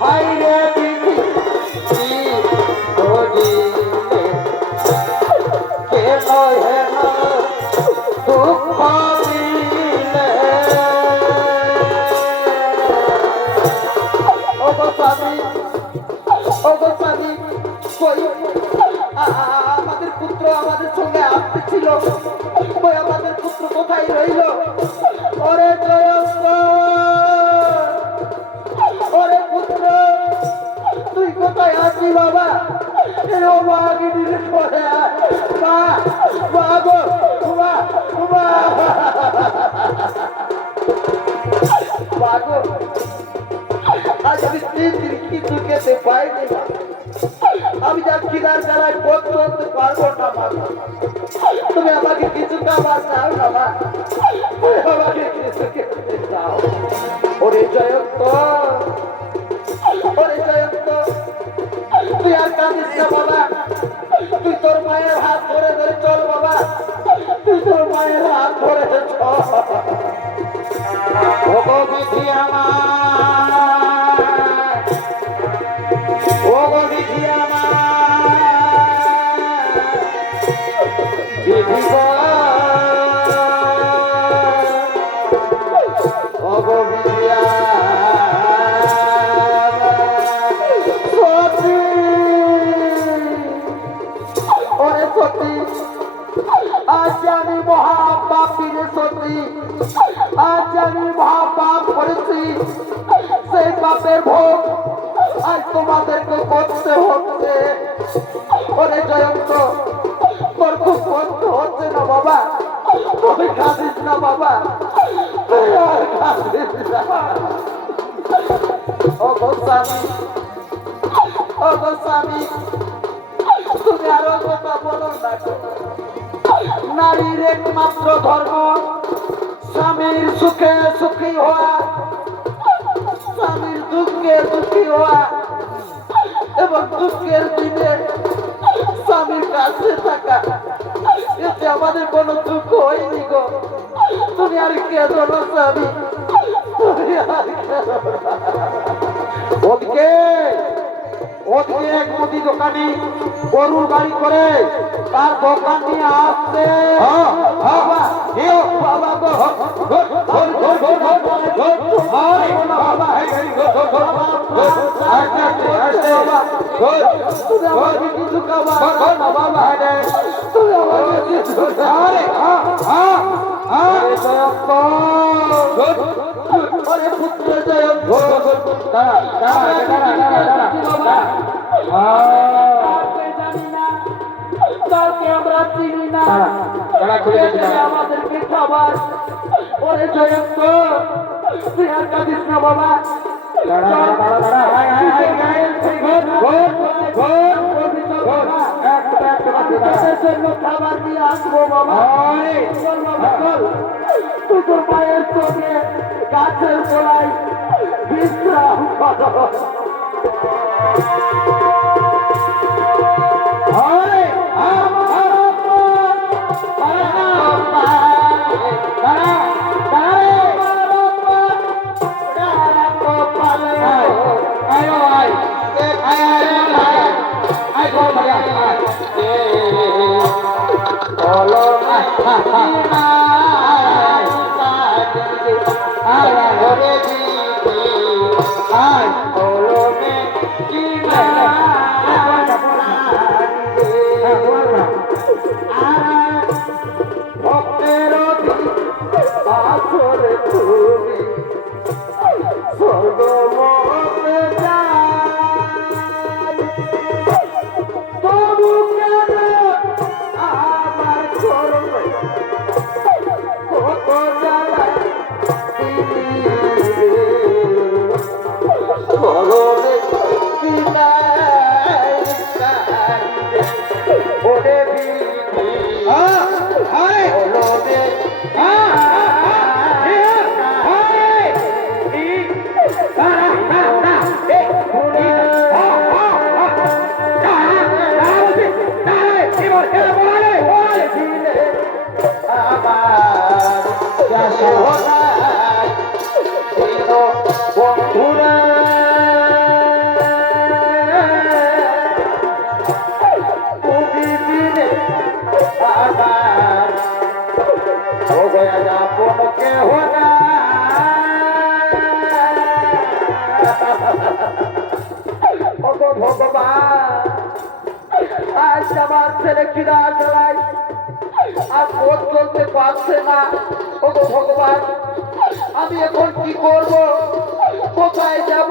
হাইরে বিধি বুঝিলে কেন হেন দুঃখ দিলে ও গো স্বামী কই আমাদের পুত্র আমাদের সঙ্গে আসতেছিল কই আমাদের পুত্র কোথায় রইল ওরে জয়ন্ত ওরে পুত্র তুই কোথায় আছি বাবা ও মাকে দিলে পরে মা মা গো মা মা মা গো আজ আমি 3 দিন কিছু খেতে পাইনি আমি যা খিদার জ্বালায় বোধ করতে পারবো না বাবা তুমি আমাকে কিছু খাবার দাও বাবা তুমি আমাকে কিছু খেতে দাও ওরে জয়ন্ত তুই আর কাঁদিস না বাবা তুই তোর মায়ের হাত ধরে ধরে চল বাবা তুই তোর মায়ের হাত ধরে চল ওগো বিধি আমার ওগো বিধি আমার বিধি গো ওগো বিধি ওরে সতী আজ আমি মহাপাপী রে সতী আজ আমি মহাপাপ করেছি সেই পাপের ভোগ আজ তোমাদেরকে করতে হচ্ছে ওরে জয়ন্ত তোর খুব কষ্ট হচ্ছে না বাবা তুই কাঁদিস না বাবা তুই আর কাঁদিস না ও গোস্বামী তুমি আরো কথা বলো না নারীর একমাত্র ধর্ম স্বামীর সুখে সুখী হওয়া স্বামীর দুঃখে দুঃখী হওয়া এবং দুঃখের দিনে স্বামীর কাছে থাকা এতে আমাদের কোনো দুঃখ হয়নি গো তুমি আর কেঁদো না স্বামী তুমি আর কেঁদো না ওদিকে এক মুদি দোকানি গরুর গাড়ি করে তার দোকান নিয়ে আসছে কিছু পুত্র জয় কাউকে আমরা চিনি না আমাদেরকে খাবার ওরে জয়ন্ত তুই আর কাঁদিস না বাবা জন্য খাবার দিয়ে আসবো বাবা তুই তোর মায়ের চোখে গাছের গোড়ায় বিশ্রাম করো বন্ধুরা আজ আমার ছেলে কিনা জ্বালায় আর পথ চলতে পারছে না। ও ভগবান, আমি এখন কি করব? কোথায় যাব?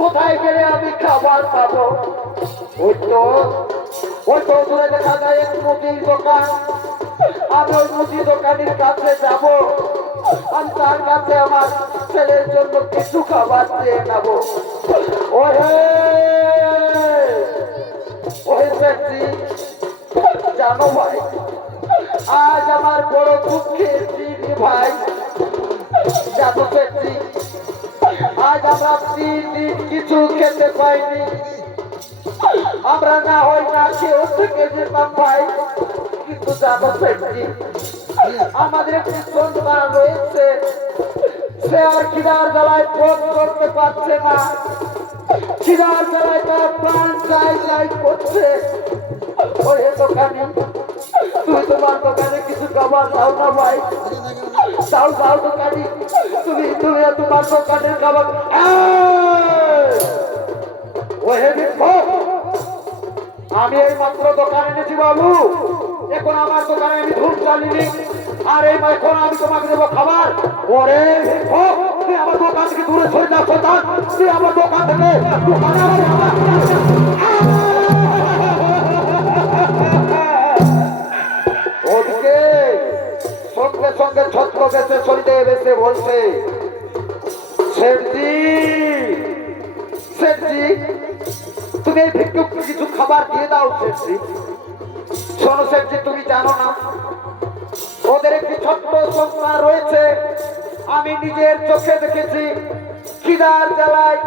কোথায় গেলে আমি খাবার পাবো? ওই তো দূরে দেখা যায় এক মুদির দোকান। আমি ওই মুদির দোকানের কাছে যাব, আমি তার কাছে আমার ছেলের জন্য কিছু খাবার দিয়ে নেবো। ওহে ওহে সেঠজি, জানো ভাই, আজ আমার বড় দুঃখের দিন ভাই। জানো সেঠজি, আজ আমরা 3 দিন কিছু খেতে পাইনি। আমরা না হয় না খেয়েও থেকে যেতাম ভাই, কিন্তু জানো সেঠজি, আমাদের একটি সন্তান রয়েছে, সে আর খিদার জ্বালায় পথ করতে পারছে না। খিদার জ্বালায় তার প্রাণ চাই চাই করছে। ওই দোকানে, তুমি তোমার দোকানে কিছু খাবার দাও না ভাই। দাও দাও দোকানি, তুমি তুমি তোমার দোকানের খাবার। আমি এই মাত্র দোকান এনেছি বাবু, এখন আমার দোকানে আমি ধূপ চালিনি, আর এই এখন আমি তোমাকে দেবো খাবার। ওরে তুই আমার দোকান থেকে দূরে সরে যাও সন্তান, তুই আমার দোকান থেকে ওদিকে সঙ্গে সঙ্গে ছত্র বেসে শরীরে বেসে বলছে, শেঠজি শেঠজি, তুমি এই ভিক্ষুককে কিছু খাবার দিয়ে দাও শেঠজি। শোনো শেঠজি, তুমি জানো না ওদের একটি ছোট্ট সন্তান রয়েছে, আমি নিজের চোখে দেখেছি। খিদার জ্বালায়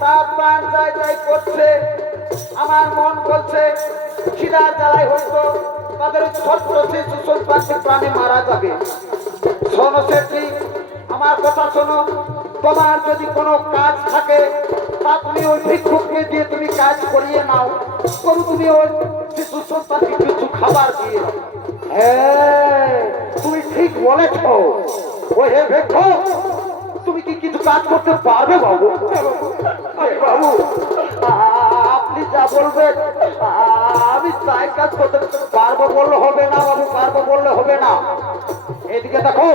তার প্রাণ চাই চাই করছে। আমার মন বলছে খিদার জ্বালায় হয়তো তাদের ছোট্ট শিশু সন্তানকে প্রাণে মারা যাবে। শোনো শেঠজি, আমার কথা শোনো, তোমার যদি কোনো কাজ থাকে তা তুমি ওই ভিক্ষুককে দিয়ে তুমি কাজ করিয়ে নাও, করু তুমি ওই শিশু সন্তানকে কিছু খাবার দিয়ে। হ্যাঁ, তুমি ঠিক বলেছ। ওই হে ভিক্ষুক, তুমি কি কিছু কাজ করতে পারবে বাবু? বাবু, আপনি যা বলবেন আমি তাই কাজ করতে পারবো বললে হবে না বাবু, পারবো বললে হবে না। এদিকে দেখো,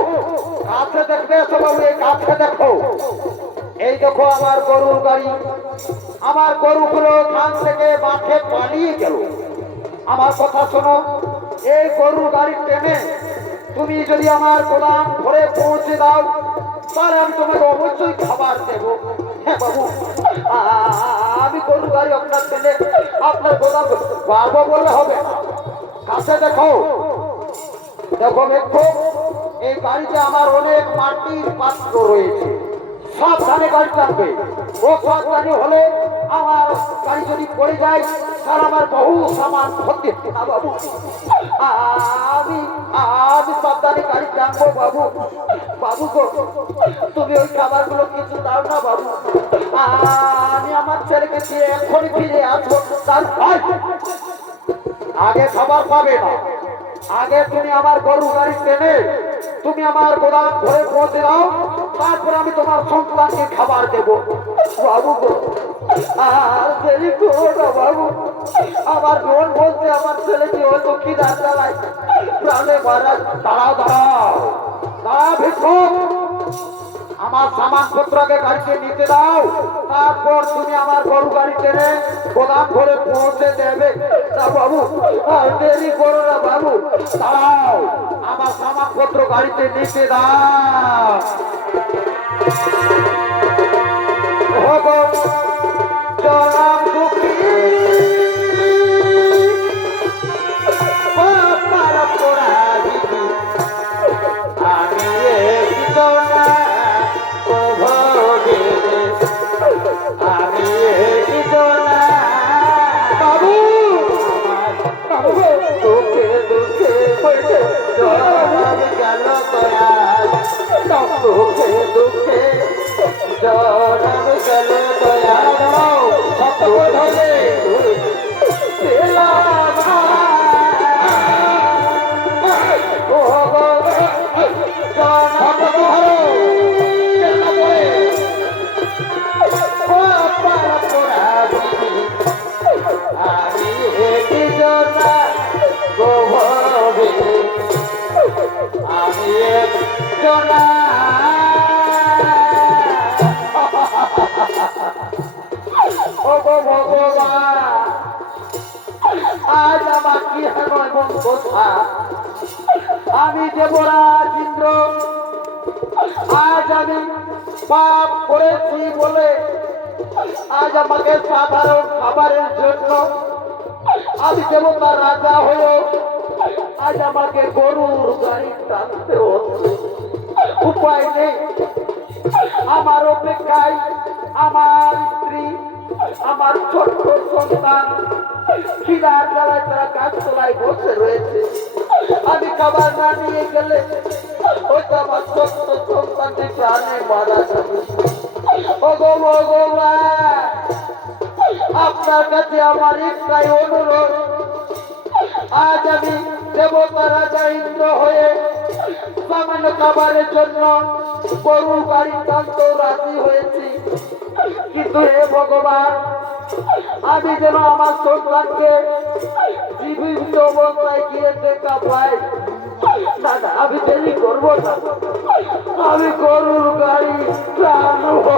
কাছে দেখবে এসো বাবু, এই কাছে দেখো। এই দেখো আমার গরুর গাড়ি, আমার গরুগুলো ধান থেকে মাঠে পালিয়ে গেল। আমার কথা শোনো, এই গরুর গাড়ি টেনে তুমি যদি আমার গোদাম ঘরে পৌঁছে দাও, তাহলে আমি তোমাকে অবশ্যই খাবার দেবো। হ্যাঁ বাবু, আমি গরুর গাড়ি আপনার টেনে আপনার গোদাম পারবো বললে হবে। কাছে দেখো, দেখো দেখো, এই গাড়িতে আমার অনেক মাটির পাত্র রয়েছে, সাবধানে গাড়ি টানবে। ও সাবধানে হলে আমার গাড়ি যদি পড়ে যায় তাহলে আমার বহু সামান ক্ষতি না বাবু। আমি আমি সাবধানে গাড়ি টানবো বাবু। বাবু গো, তুমি ওই খাবারগুলো কিছু দাও না বাবু, আমি আমার ছেলেকে দিয়ে এখনই ফিরে আসবো। তার আগে খাবার পাবে না, আগে তুমি আমার গরু গাড়ি টেনে তুমি আমার গোদাম ঘরে পৌঁছে দাও, তারপরে আমি তোমার সন্তানকে খাবার দেবো বাবু গো। আর দেরি করো না বাবু, আমার মন বলছে আমার ছেলেকে হয়তো খিদার জ্বালায় প্রাণে মারা। দাঁড়াও দাঁড়াও দাঁড়াও ভিক্ষুক, আমার সামান পত্রকে গাড়িতে নিতে দাও, তারপর তুমি আমার গরু গাড়ি টেনে গোদাম ঘরে পৌঁছে দেবে। না বাবু, আর দেরি করো না বাবু, দাঁড়াও, আমার সামান পত্র গাড়িতে নিতে দাও। জনাব দুঃখী দুঃখে দুঃখে জনম গেল দয়াল সত্য ধরে আমি দিও না ও গো ভগবান আজ আমার কি হেন এবং কথা আমি দেবরাজ ইন্দ্র আজ আমি পাপ করেছি বলে আজ আমাকে সাধারণ খাবারের জন্য আমি দেবতার রাজা হয়েও আজ আমাকে গরুর গাড়ি টানতে হচ্ছে উপায় নেই আমার অপেক্ষায় আমার স্ত্রী আমার ছোট্ট সন্তান খিদার জ্বালায় তারা গাছতলায় বসে রয়েছে আমি খাবার না নিয়ে গেলে হয়তো আমার ছোট্ট সন্তানটি প্রাণে মারা যাবে ওগো ভগবান আপনার কাছে আমার একটাই অনুরোধ আজ আমি দেবতা রাজা ইন্দ্র হয়ে সামান্য খাবারের জন্য গরু গাড়ি টানতে রাজি হয়েছি কিন্তু হে ভগবান আমি যেন আমার সন্তানকে জীবিত অবস্থায় গিয়ে দেখা পাই না না আমি দেরি করবো না আমি গরুর গাড়ি টানবো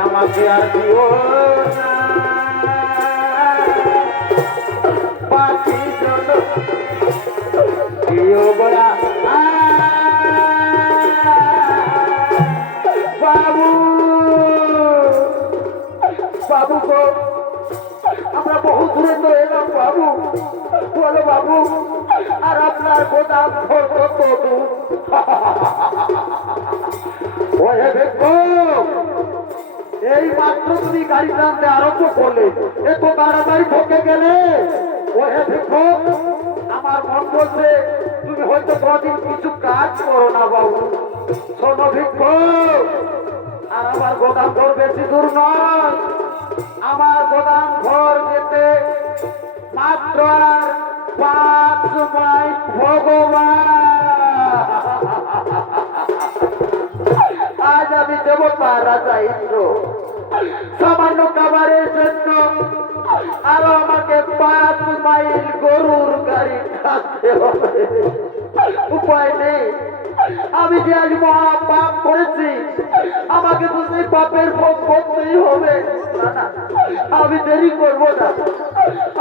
আমাকে আর দিও না পাখি জন্য দিও বলা বাবু বাবু গো আমরা বহু দূরে তো এলাম বাবু বলো বাবু আর আপনার গোদাম ঘর কত দূর ওহে দেখো এই মাত্র তুমি গাড়ি টানতে আরম্ভ করলে এত তাড়াতাড়ি ঠকে গেলে ওহে দেখো আমার মন বলছে তুমি হয়তো কদিন কিছু কাজ করো না বাবু শোনো ভিক্ষ আর আমার গোদাম ঘর বেশি দূর নয় আমার গোদাম ঘর যেতে মাত্র আর 5 মাইল ভগবান আজ আমি দেবতা রাজা ইন্দ্র সামান্য খাবারের জন্য আরো আমাকে 5 মাইল গরুর গাড়ি খাতে হবে উপায় নেই আমি যে আজ মহা পাপ করেছি আমাকে তো সেই পাপের ভোগ করতেই হবে না না আমি দেরি করব না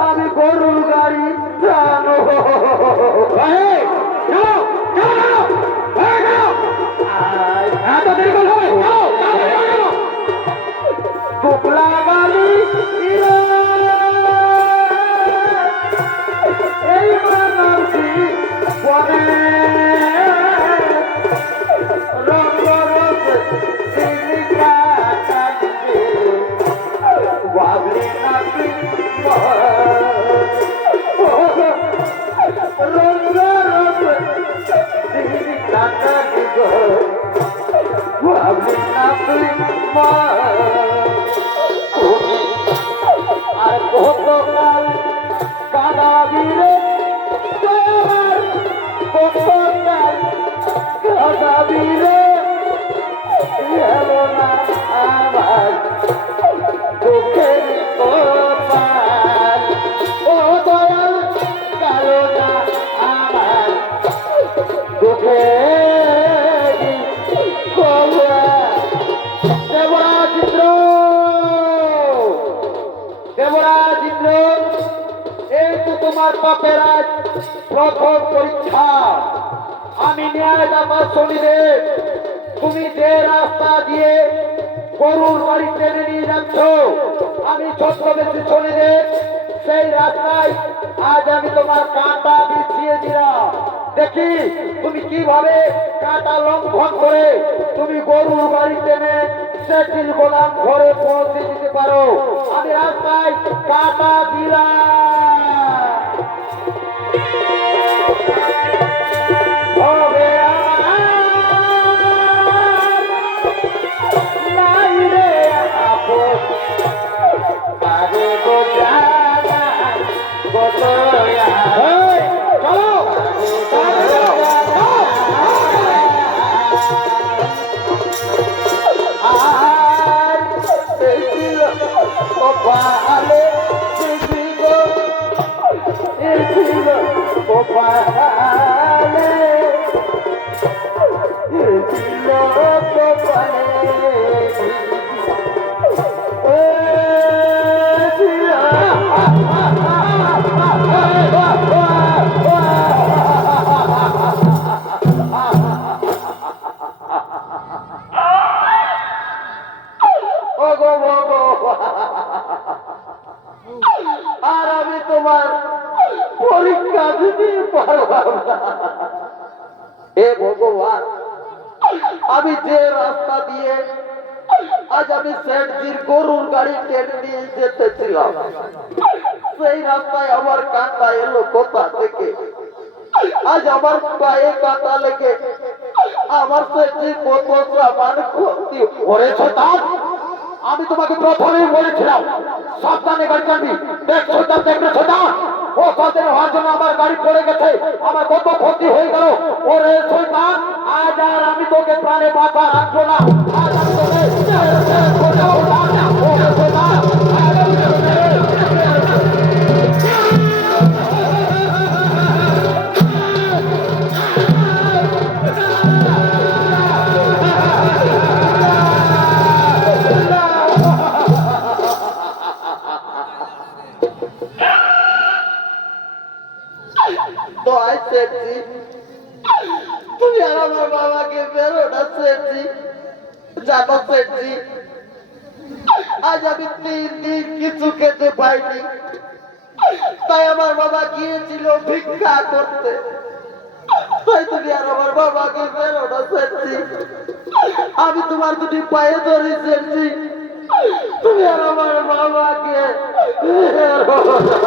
আমি গরুর গাড়ি টানবো গোপলা বালি এই মানবী বনে রঙ্গ রস চিলিকা কাটবে বাবলি নাকি রঙ্গ রস চিলিকা কাটবে বাবলি নাকি আর কতকাল কাঁদাবিরে কতকাল কাঁদাবিরে এলো না আমার চোখের কপাল ও দয়াল কালো না আমার চোখের দেবরাজ ইন্দ্র দেবরাজ ইন্দ্র এই তো তোমার পাপের আজ প্রথম পরীক্ষা আমি ন্যায়দাতা শনিদেব তুমি যে রাস্তা দিয়ে গরুর বাড়ি টেনে নিয়ে যাচ্ছ আমি ছদ্মবেশী শনিদেব সেই রাস্তায় আজ আমি তোমার কাঁটা বিছিয়ে দিলাম, দেখি তুমি কিভাবে কাঁটা লঙ্ঘন করে তুমি গরুর বাড়ি টেনে সেটির গোলাম ঘরে পৌঁছে দিতে পারো। আমি রাস্তায় কাঁটা দিলাম। হবে আমার নাই রে আপন, আরে গো জানা গো দয়া। এই, চলো তাড়াতাড়ি চলো। আর এসিল কপালে এসিল এসিল কপালে এসিল কপালে আর আমি তোমার পরীক্ষা দিতে পারলাম না। হে ভগবান, আমি যে রাস্তা দিয়ে আজ আমি সেটজির গরুর গাড়ি টেনে নিয়ে যেতেছিলাম, সেই রাস্তায় আমার কাঁটা এলো কোথা থেকে? আজ আমার পায়ে কাঁটা লেগে আমার সেটজি কত সামান ক্ষতি করেছে। তার আমি তোমাকে প্রথমেই বলেছিলাম সাবধানে গাড়ি চালাবি। দেখছো তা দেখছো না, ও সাথে হওয়ার জন্য আমার গাড়ি পড়ে গেছে, আমার কত ক্ষতি হয়ে গেল। ওরে শয়তান, আজ আর আমি তোকে প্রাণে বাঁচা রাখবো না। আজ আমি তোকে ওরে শয়তান, তো আজ সেটজি তুমি আর আমার বাবাকে বেরো না সেটজি। জানো সেটজি, আজ আমি 3 দিন কিছু খেতে পাইনি, তাই আমার বাবা গিয়েছিল ভিক্ষা করতে। তাই তুমি আর আমার বাবাকে বেরো না সেটজি। আমি তোমার দুটি পায়ে ধরি সেটজি, তুমি আর আমার বাবাকে বেরো না।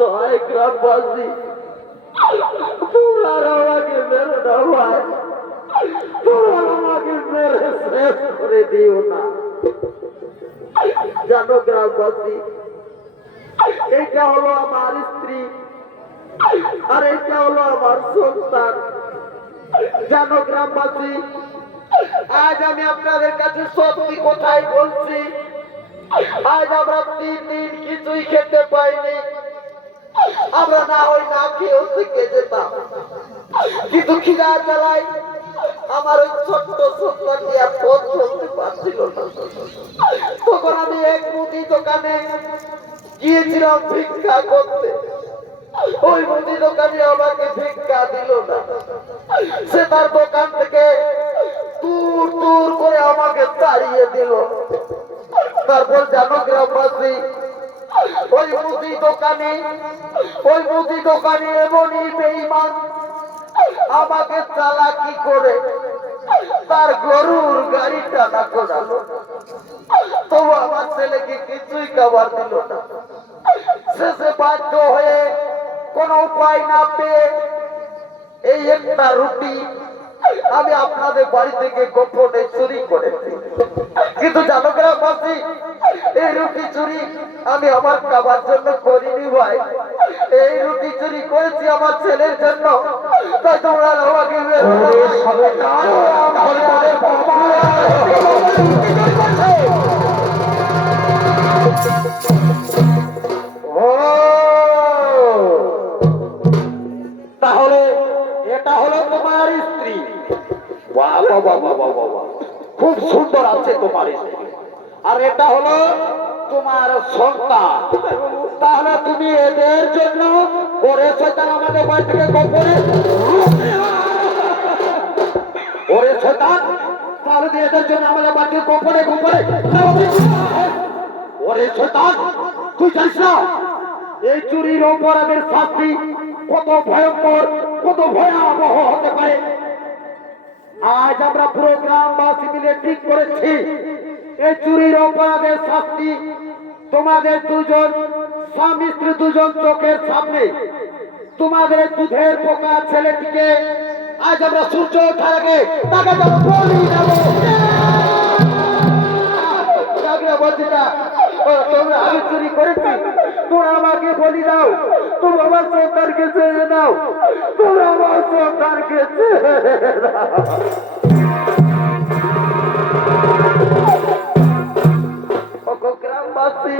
দয় গ্রামবাসী, তোমরা আমাকে মেরো না ভাই, তোমরা আমাকে মেরে শেষ করে দিও না। জানো গ্রামবাসী, এইটা হলো আমার স্ত্রী আর এইটা হলো আমার সন্তান। জানো গ্রামবাসী, আজ আমি আপনাদের কাছে সত্যি কথাই বলছি, আজ আমরা 3 দিন কিছুই খেতে পাইনি। আমরা না হয় না খেয়েও থেকে যেতাম, কিন্তু খিদা জ্বালাই আমার ওই ছোট্ট সন্তানটি আর পথ চলতে পারছিল না। তখন আমি এক মুদি দোকানে গিয়েছিলাম ভিক্ষা করতে। ওই মুদি দোকানে আমাকে ভিক্ষা দিল না, সে তার দোকান থেকে দূর দূর করে আমাকে তাড়িয়ে দিল। তারপর জানো গ্রামবাসী, ওই মুদি দোকানে এমনই বেঈমান আমাকে চালাকি করে তার গরুর গাড়ি টানা করালো। তবু আমার ছেলেকে কিছুই খাবার দিল না। শেষে বাধ্য হয়ে কোন উপায় না পেয়ে এই একটা রুটি আমি আপনাদের বাড়ি থেকে গোপনে চুরি করেছি, কিন্তু জানো গ্রামবাসী, এই রুটি চুরি আমি আমার খাবার জন্য করিনি ভাই। এই রুটি চুরি করেছি আমার ছেলের জন্য। তাই তোমরা আমাকে তাহলে এটা হলো তোমার স্ত্রী। বাহ বাহ বাহ বাহ বাহ বাহ, খুব সুন্দর আছে তোমার স্ত্রী। আর এটা হলো তোমার সন্তান। তাহলে তুমি এদের জন্য ওরে শয়তান আমাদের বাড়ি থেকে গোপনে, ওরে শয়তান, তাহলে তুই এদের জন্য আমাদের বাড়ি থেকে গোপনে গোপনে, ওরে শয়তান, তুই জানিস না এই চুরির অপরাধের শাস্তি কত ভয়ঙ্কর, কত ভয়াবহ হতে পারে। আজ আমরা পুরো গ্রামবাসী মিলে ঠিক করেছি এই চুরির অপরাধের শাস্তি তোমাদের দুজন স্বামী স্ত্রী দুজন চোখের সামনে তোমাদের দুধের পোকা ছেলেটিকে আজ আমরা সূর্য ওঠার আগে তাকে আমরা বলি দেবো। বলছি না, তোমরা আমি চুরি করেছি, তোমরা আমাকে বলি দাও, তোমরা আমার সন্তানকে ছেড়ে দাও, তোমরা আমার সন্তানকে ছেড়ে দাও। গ্রামবাসী,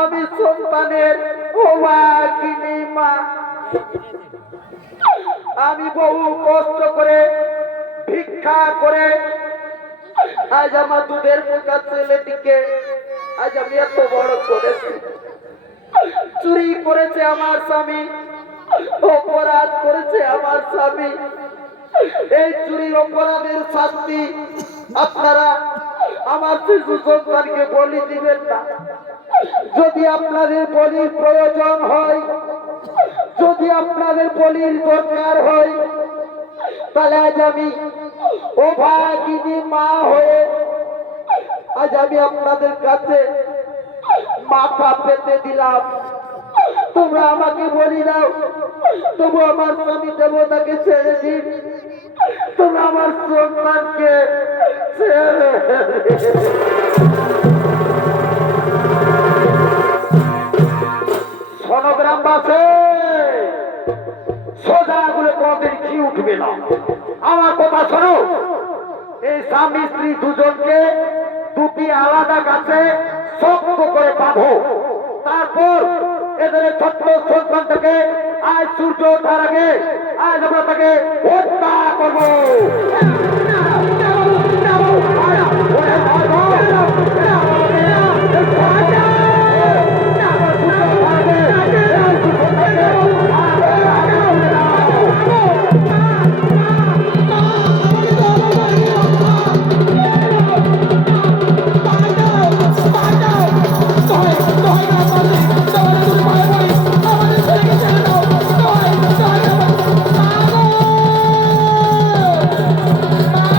আমি সন্তানের কিনি মা। আমি বহু কষ্ট করে ভিক্ষা করে আজ আমার দুধের পোকা ছেলেটিকে আজ আমি এত বড় করেছি। চুরি করেছে আমার স্বামী, অপরাধ করেছে আমার স্বামী। এই চুরির অপরাধের শাস্তি আপনারা আমার শিশু সন্তানকে বলি দিবেন না। যদি আপনাদের বলির প্রয়োজন হয়, যদি আপনাদের বলির দরকার হয়, তাহলে আজ আমি অভাগিনী মা হয়ে আজ আমি আপনাদের কাছে মাথা পেতে দিলাম। তোমরা আমাকে বলি দাও, তবু আমার স্বামী দেবতাকে ছেড়ে দিন, তোমরা আমার সন্তানকে ছেড়ে গ্রামবাসী, সোজা গুলো কোনদিন কি উঠবে না। আমার কথা শোনো, এই স্বামী স্ত্রী দুজনকে দুটি আলাদা গাছে শক্ত করে বাঁধো। তারপর এদের ছোট্ট সন্তানটাকে আজ সূর্য ওঠার আগে আজ আমরা তাকে হত্যা করবো। Bye.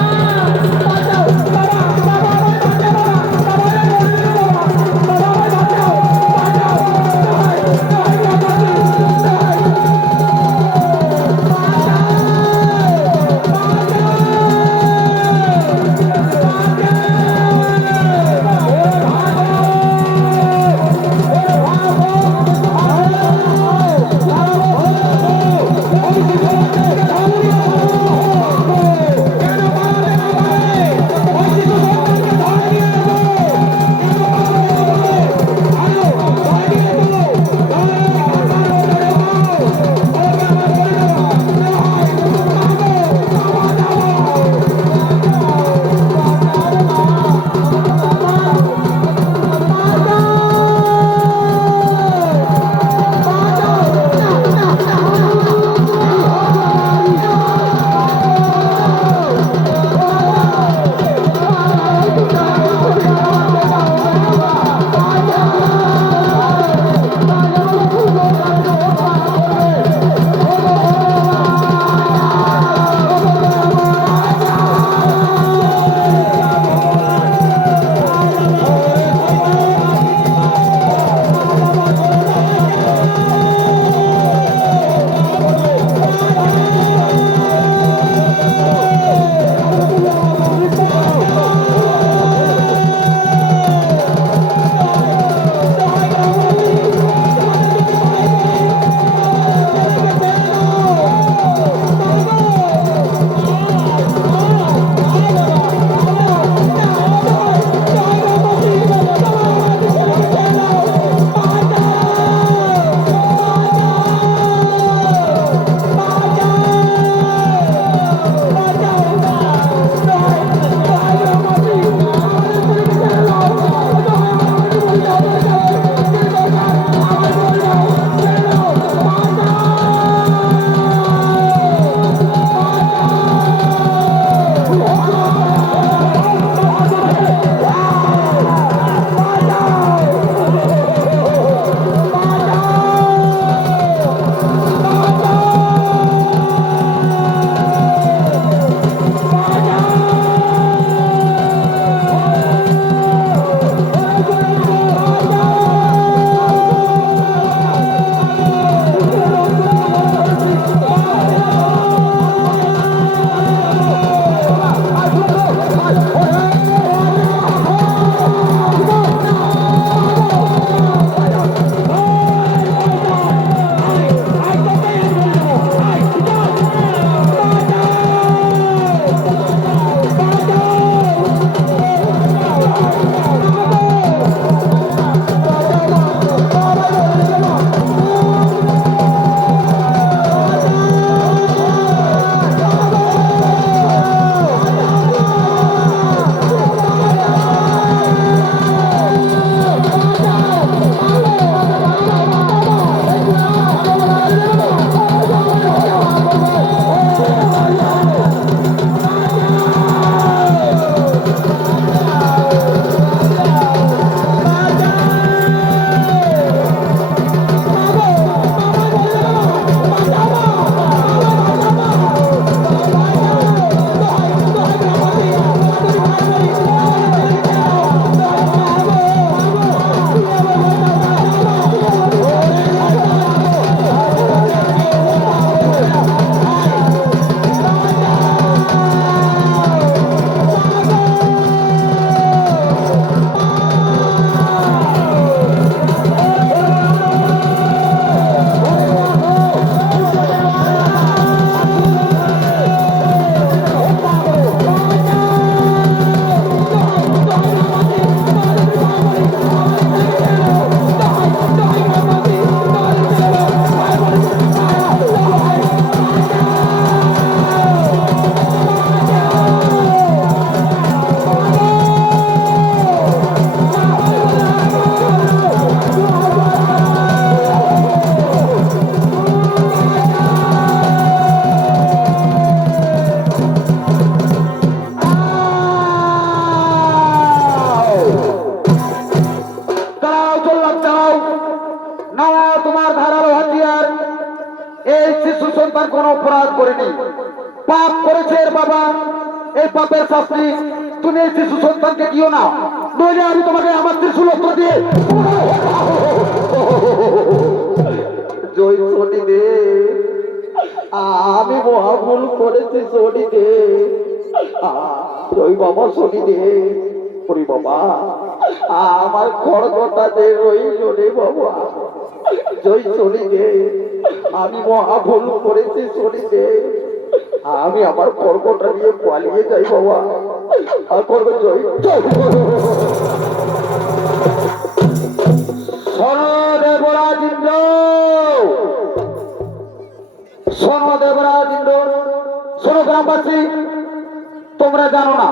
পরিমাণ কোনো অপরাধ করিনি। পাপ করেছে এর বাবা, এই পাপের শাস্তি তুমি এই শিশু সন্তানকে দিও না, নইলে আমি তোমাকে আমার ত্রিশূল অস্ত্র দিয়ে জয় শনি দে, আমি মহাভুল করেছি শনি দে, জয় বাবা শনি দে, ওরে বাবা আমার খড়গটা দে রইল রে বাবা, জয় শনি দে, আমি মহাভুল করেছি শনি দে, আমি আমার খড়গটা নিয়ে পালিয়ে যাই বাবা, আর খড়গ জয় জয়। শোনো দেবরাজ ইন্দ্র, শোনো দেবরাজ ইন্দ্র, শোনো গ্রামবাসী, তোমরা জানো না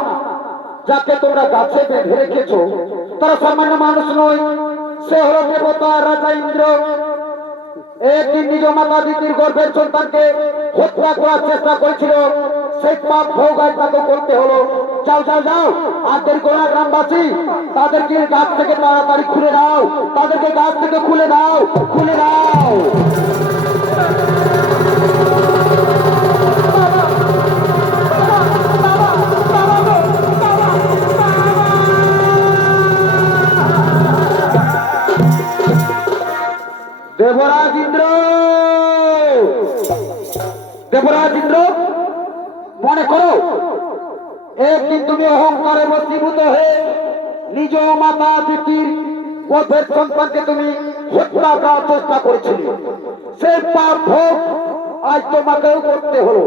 যাকে তোমরা গাছে বেঁধে রেখেছো তারা সামান্য মানুষ নয়, সে হলো দেবতা রাজা ইন্দ্র। একদিন নিজ মাতা দিদির গর্ভের সন্তানকে হত্যা করার চেষ্টা করেছিল, সেই পাপ ভোগ আজ তাকে করতে হলো। যাও যাও যাও, আর দেরি করো না গ্রামবাসী, তাদেরকে গাছ থেকে তাড়াতাড়ি খুলে দাও, তাদেরকে গাছ থেকে খুলে দাও, খুলে দাও। দেবরাজ ইন্দ্র, দেবরাজ ইন্দ্র, মনে করো একদিন তুমি অহংকারে বশীভূত হয়ে নিজ মাতা দিদির গর্ভের সন্তানকে তুমি হত্যা করার চেষ্টা করেছিলে, সেই পাপ ভোগ আজ তোমাকেও করতে হলো।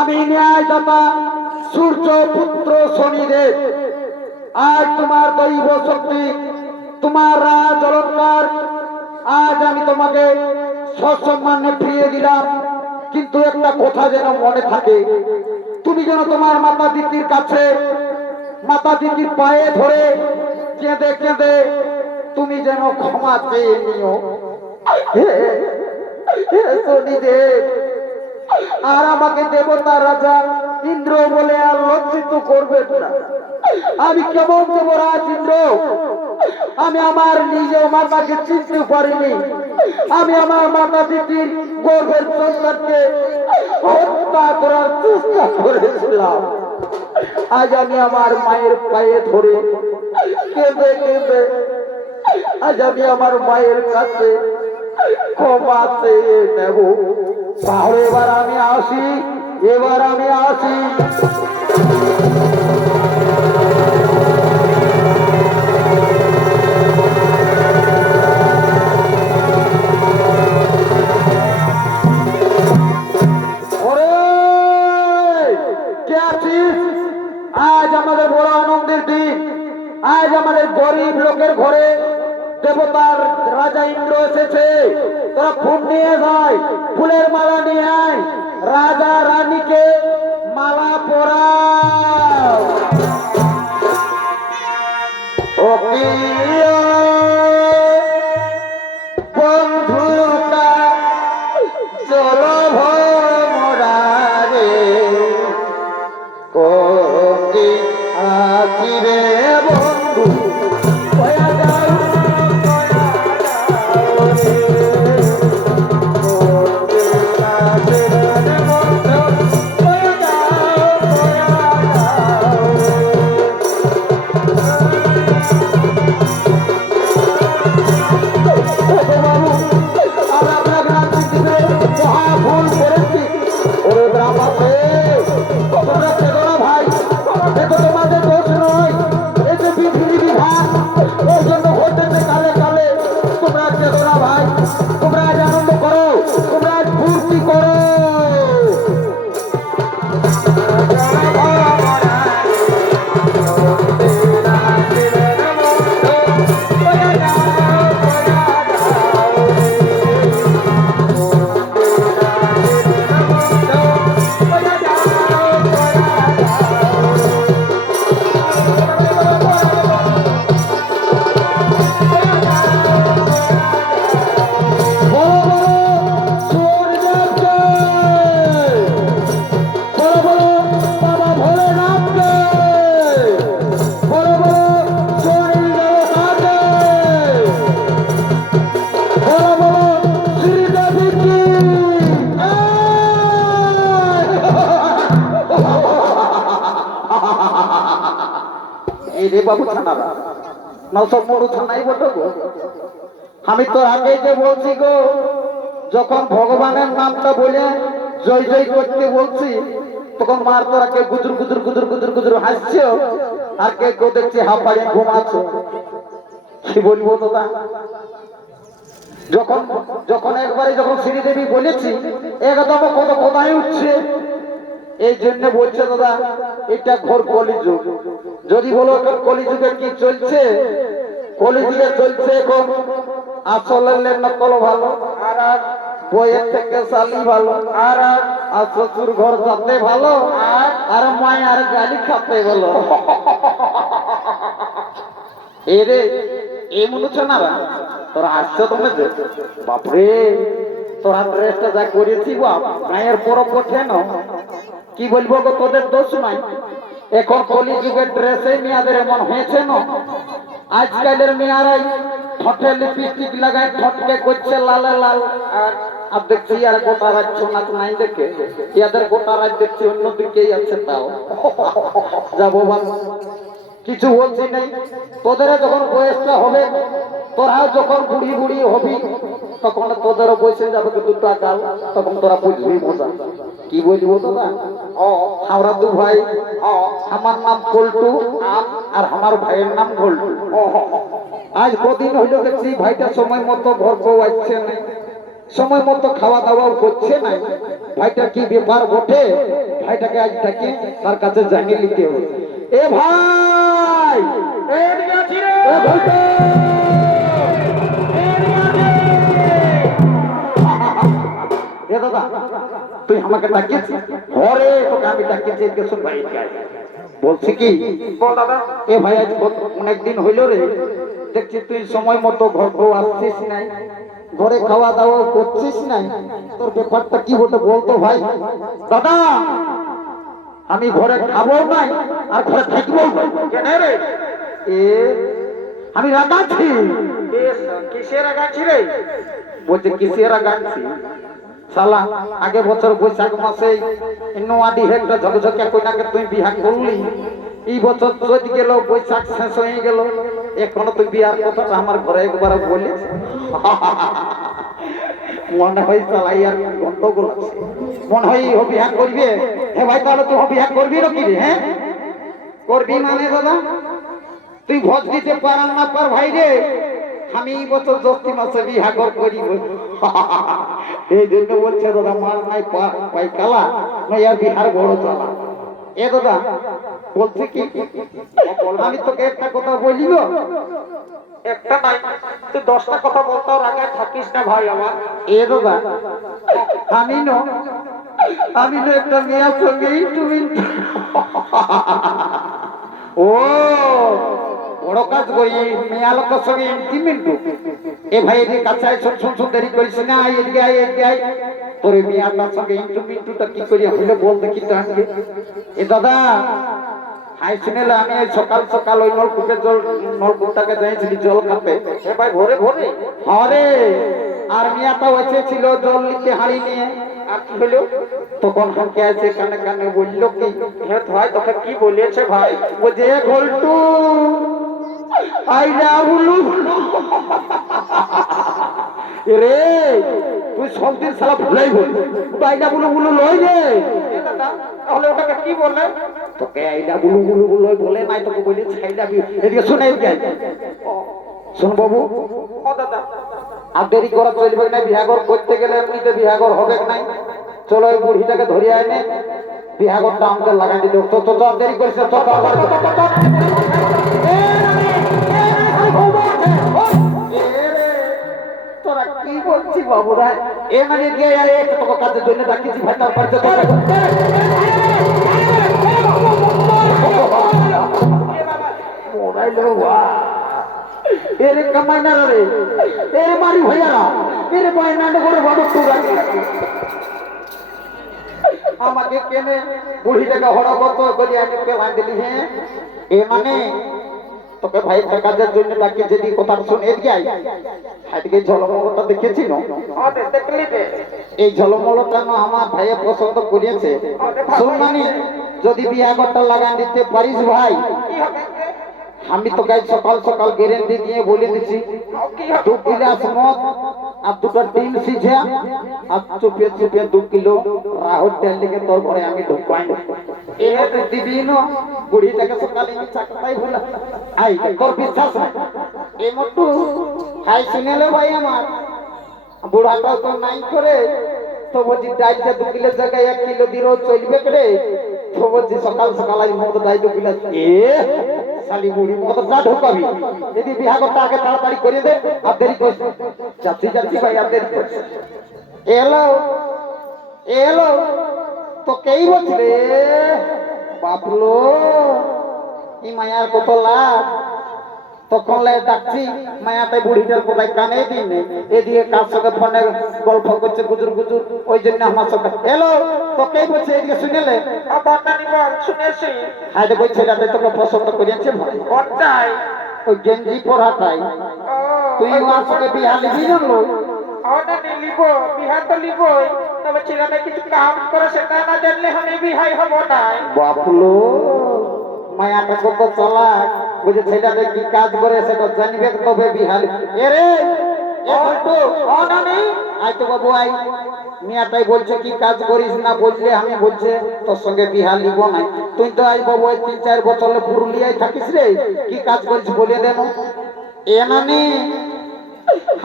আমি ন্যায়দাতা সূর্য পুত্র শনিদেব, আজ তোমার দৈব শক্তি, তোমার রাজ অলঙ্কার আজ আমি তোমাকে সসম্মানে ফিরিয়ে দিলাম, কিন্তু একটা কথা যেন মনে থাকে, তুমি যেন তোমার মাতা দিদির কাছে মাতা দিদির পায়ে ধরে কেঁদে কেঁদে তুমি যেন ক্ষমা চেয়ে নিও। হে শনিদেব, আর আমাকে দেবতা রাজা ইন্দ্র বলে আর লজ্জিত করবেন না। আমি কেমন দেবরাজ ইন্দ্র, আমি আমার নিজ মাতাকে চিনতে পারিনি, আমি আমার মাতা দিদির গর্ভের সন্তানকে হত্যা করার চেষ্টা করেছিলাম। আজ আমি আমার মায়ের পায়ে ধরে কেঁদে কেঁদে আজ আমি আমার মায়ের কাছে ক্ষমা চেয়ে নেব। তাহলে এবার আমি আসি, এবার আমি আসি। আজ আমাদের বড় আনন্দের দিন, আজ আমাদের গরিব লোকের ঘরে দেবতার রাজা ইন্দ্র এসেছে। তোরা ফুল নিয়ে যায়, ফুলের মালা নিয়ে আয়, রাজা রানীকে মালা পরাও। ও প্রিয় বন্ধুটা চলো ভ্রমরা রে, কোনটি আসিবে বন্ধু, কয়া যাও কয়া যাও রে, কোনটি আসিবে বন্ধু, কয়া যাও কয়া যাও রে। বাবু ছানারা না সব মরু ছানাই বটে গো। আমি তো আগে যে বলছি গো, যখন ভগবানের নামটা বলে জয় জয় করতে বলছি, তখন মার তোরা কে গুজুর গুজুর গুজুর গুজুর গুজুর হাসছে, আর কে কেউ দেখছি হাঁপাড়ে ঘুমাচ্ছ। কি বলবো দাদা, যখন যখন একবারে যখন শ্রীদেবী বলেছি একদম কত কোথায় উঠছে। এই জন্য বলছে দাদা এটা ঘোর কলিযুগ। যদি বলো কলিযুগে কি চলছে, কলিযুগে চলছে এখন আসলের নকল ভালো, আর বইয়ের থেকে শালি ভালো, আর শ্বশুর ঘর যাতে ভালো, আর মায়ের গালি খাতে ভালো। এরে এমন হচ্ছে না তোরা আসছো তুমি যে বাপরে, তোরা ড্রেসটা যা করেছি বাপ গায়ের পরব ওঠে না। কি বলবো গো, তোদের দোষ নাই। এখন কলিযুগের ড্রেসে মেয়াদের এমন হয়েছে না। আজকালের মেয়ারাই ঠোঁটে লিপস্টিক লাগায়, ঠোঁটকে করছে লালে লাল। আর দেখছি আর গোটা রাত নাচ নাই দেখে, ইয়াদের গোটা রাত দেখছি অন্যদিকেই আছে। তাও যাবো বাবা, কিছু বলছি নাই। তোদের যখন বয়সটা হবে, তোরাও যখন বুড়ি বুড়ি হবি, তখন তোদেরও বসে যাবে দুটো কাল, তখন তোরা বুঝবি মজা। কি বলবো তোরা? আমরা দু ভাই, আমার নাম পল্টু আর আমার ভাইয়ের নাম গোল্টু। আজ কদিন হইল দেখছি ভাইটা সময় মতো ঘর বউ আসছে না, সময় মতো খাওয়া দাওয়াও করছে না। ভাইটা কি ব্যাপার বটে, ভাইটাকে আজ থেকে তার কাছে জানিয়ে নিতে হবে। এ ভাই, এ ভাইটা, এ দাদা তুই আমাকে ডাকিয়েছিস? ঘরে তোকে আমি ডাকিয়েছি, এদিকে শোন ভাই। বলছি কি বল দাদা। এ ভাই আজ অনেকদিন হইল রে, দেখছি তুই সময় মতো ঘর বউ আসছিস নাই, ঘরে খাওয়া দাওয়া করছিস নাই। তোর ব্যাপারটা কি বলতে বলতো ভাই? দাদা আমি ঘরে খাবো নাই আর ঘরে থাকবো কেন রে? এ আমি রাগাচ্ছি। কিসের রাগাচ্ছি রে? বলছে কিসের রাগাচ্ছি? শালা আগে বছর বৈশাখ মাসে নোয়াডি হেক্টর ঝকঝকে কইনাকে তুই বিয়া করলি, এই বছর চৈত গেল, বৈশাখ শেষ হয়ে গেল, এখনো তুই বিয়ার কথাটা আমার ঘরে একবার বলিস? মনে হয় চালাই আর গন্ডগোল আছে, মনে হয় ও বিয়া করবে। হে ভাই তাহলে তুই বিয়া করবি নাকি রে? হ্যাঁ করবি মানে দাদা তুই ভোজ দিতে পার না পার ভাই রে, আমি এই বছর জ্যৈষ্ঠ মাসে বিয়া করিব। এই জন্য বলছে দাদা মার নাই পাই কালা নয় আর বিহার বড় চালা। এ দাদা বলছে কি, আমি তোকে একটা কথা বলিব, একটা নাই তুই 10টা কথা বলতাও আগে থাকিস না ভাই আমার। এ দাদা আমি নো একটা মেয়ের সঙ্গে তুমি ও বড় কাজ করি, মেয়া লোকের সঙ্গে ইন্টিমেন্ট। এ ভাই এদিকে কাছে শুন দেরি করিস না, এদিকে আয় এদিকে আয়। তোর মেয়াটার সঙ্গে ইন্টুমিন্টুটা কি করি হইলে বল দেখি তো আজকে। এ দাদা হাই শুনেলে আমি সকাল সকাল ওই নলকূপের জল, নলকূপটাকে যাইছিলি জল খাতে। এ ভাই ভোরে ভোরে? হরে, আর মেয়াটা এসেছিল জল নিতে হাঁড়ি নিয়ে। আর কি হলো? তখন হাঁকে আছে কানে কানে বলল কি, ভাই তোকে কি বলেছে ভাই? বলছে গোল্টু আইডা বুলু রে, তুই সব দিন শালা ভুলাই বল, আইডা বুলু বুলু লই রে। তাহলে ওটাকে কি বলে? তোকে আইডা বুলু বুলু বুলু বলে নাই, তোকে বলেছে আইডা। এদিকে শুনে এদিকে শোন বাবু, আর দেরি করা চলবে না, বিহাগর করতে গেলে এমনিতে বিহাগর হবে নাই। চলো ওই বুড়িটাকে ধরিয়ে আনে, বিহাগরটা আমাকে লাগাই দিতে। তো তো আর দেরি করিস না, তোরা কি বলছি বাবুরা? এ মানে গিয়ে তোকে কাজের জন্য ডাকিয়েছি ভাই, তারপরে এরে কামাই না রে, এরে মারি ভাইয়া, এরে বায়না করে বড় আমাকে কেনে বুড়িটাকে হড়গত করে আমি পেলান দিলি। হ্যাঁ এ মানে তোকে ভাই কাজের জন্য তাকে যদি কথা শুনে যাই, আজকে ঝলমলটা দেখেছি না? এই ঝলমলটা না আমার ভাইয়া পছন্দ করেছে। শুন মানে যদি বিয়া করতে লাগান দিতে পারিস ভাই, আমি তো গাই সকাল সকাল গ্যারেন্টি দিয়ে বলে দিচ্ছি কি হবে? 2 गिलास মদ আর 2টা ডিম সিঝা আর চুপিয়ে চুপিয়ে 2 কিলো রাহুল তেল লিখে তোর ঘরে আমি ঢুকাই এ দিবি না বুড়িটাকে সকালে আমি চাকতাই ভুলা আই তোর বিশ্বাস নাই এ মট্টু হাই শুনেলে ভাই আমার বুড়াটা তো নাই করে তো বলছি ডাইলটা 2 কিলো জায়গায় 1 কিলো দিরো চলবে করে তো বলছি সকাল সকাল আই মদ ডাই 2 কিলো এ শালি বুড়ি মদ না ঢোকাবি যদি বিহার করতে আগে তাড়াতাড়ি করে দে আর দেরি করিস যাচ্ছি যাচ্ছি ভাই আর দেরি করিস এলো এলো তো কেই বলছিলে বাপলো এই মায়ার কত লাভ তখন লাই ডাকছি মায়াতে বুড়িটার কোথায় কানে দিন এদিকে কার সঙ্গে ফোনে গল্প করছে গুজুর গুজুর ওই জন্য আমার সঙ্গে এলো তো কে বলছে এদিকে শুনেলে বর্ণানি বল, শুনেছি। হাইতে বলছে যাতে তোকে পছন্দ করিয়েছে ভাই কোনটাই? ওই গেঞ্জি পরাটাই তুই আমার সঙ্গে বিহা লিবি না লো অনানি লিব, বিহা তো লিবই, তবে ছেলেটা কিছু কাম করে সেটা না জানলে আমি বিহাই হব না। বাপলো মায়াটা কত চালাক বুঝে ছেলেটা কি কাজ করে সেটা জানবে তবে বিহা এরে অনানি আই তো বাবু আই মিয়াটাই বলছে কি কাজ করিস না বললে আমি বলছে তোর সঙ্গে বিহা লিব না তুই তো আই বাবু 3-4 বছর পুরুলিয়ায় থাকিস রে কি কাজ করিস বলে দেন এ নানি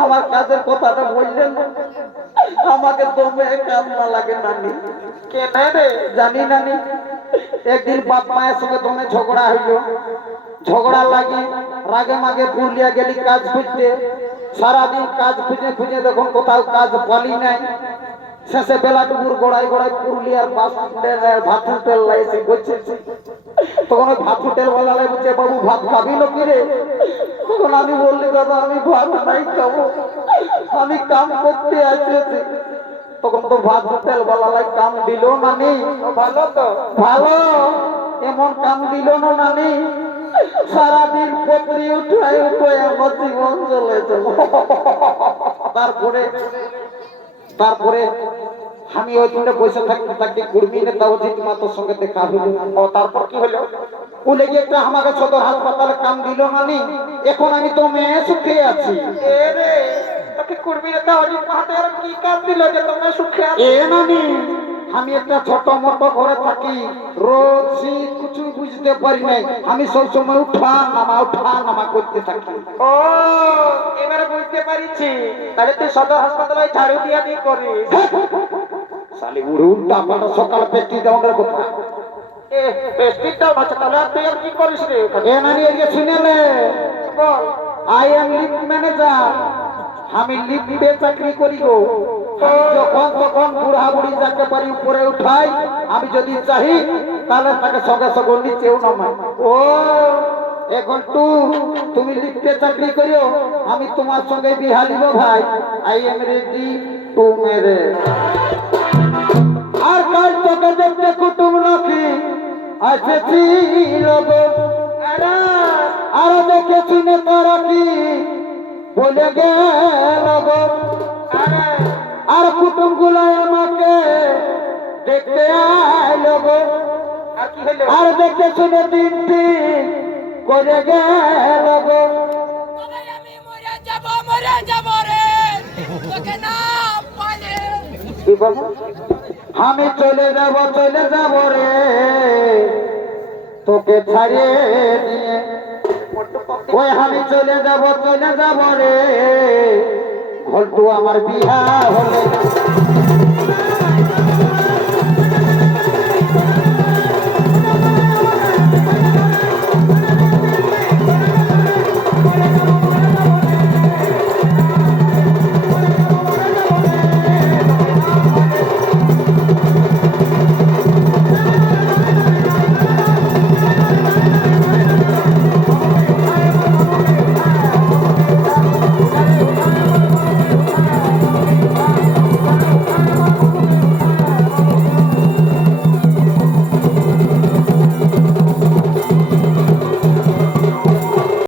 আমার কাজের কথাটা বললেন না আমাকে দমে কাজ না লাগে নানি কেন রে? জানি নানি একদিন বাপ মায়ের সঙ্গে দমে ঝগড়া হইল ঝগড়া লাগে রাগে মাগে পুরুলিয়া গেলি কাজ খুঁজতে সারাদিন কাজ খুঁজে খুঁজে দেখুন কোথাও কাজ পালি নাই শেষে বেলাটুকুর গোড়ায় গোড়ায় পুরুলিয়ার বাস স্ট্যান্ডের ভাত হোটেল এসে বসেছি তখন ওই ভাত হোটেল বলা বলছে বাবু ভাত খাবি না কি রে তখন আমি বললি দাদা আমি ভাত নাই খাবো আমি কাম করতে আসেছি তখন তো ভাত হোটেল বলা কাম দিল না নেই ভালো তো। ভালো এমন কাম দিল না নানি সারাদিন পত্রি উঠায় উঠায় আমার জীবন চলে যাব তারপরে তারপরে আমি ওই দিনটা বসে থাকতে থাকতে কুর্মী নেতা অজিত মাতার সঙ্গে দেখা হইল ও তারপর কি হলো? বলে গিয়ে একটা আমাকে সদর হাসপাতালে কাম দিল নানি এখন আমি তো মেয়ে সুখে আছি এ রে, তোকে কুর্মী নেতা অজিত মাহাতো আর কি কাম দিল যে তোমরা সুখে আছো? এ নানি আমি একটা ছোট মোটো ঘরে থাকি রোজ শীত কিছু বুঝতে পারি নাই আমি সব সময় উঠা নামা করতে থাকি ও এবারে বুঝতে পারিছি, তাহলে তুই সদর হাসপাতালে ঝাড়ু দিয়া দিয়ে করিস। শালি উড়ে উল্টা পাল্টা সকাল পেটি দেওয়ার কথা এ পেস্টিকটাও আছে, তাহলে আর তুই আর কি করিস রে ওখানে? এ নানি এদিকে শুনেলে বল। আই এম লিফট ম্যানেজার আমি লিফটে চাকরি করি গো আমি যখন তখন বুড়া বুড়ি যাকে পারি উপরে উঠাই আমি যদি চাই তাহলে তাকে সঙ্গে সঙ্গে নিচেও নামাই ও এখন তুমি লিফটে চাকরি করিও আমি তোমার সঙ্গে বিহা দিব ভাই আই এম রেডি টু মেরে আর কাল তোকে দেখতে কুটুম নাকি আসেছি লোক আর দেখে শুনে তারা কি বলে গেল গো আর কুটুম গুলাই আমাকে দেখতে আইলো গো আর কি হলো? আর দেখে শুনে দিন দিন করে গেল গো আমি মরে যাব রে তোকে না পালে কি বলবো আমি চলে যাব রে তোকে ছাড়িয়ে দিয়ে ওই আমি চলে যাব রে ঘটু আমার বিহা হলে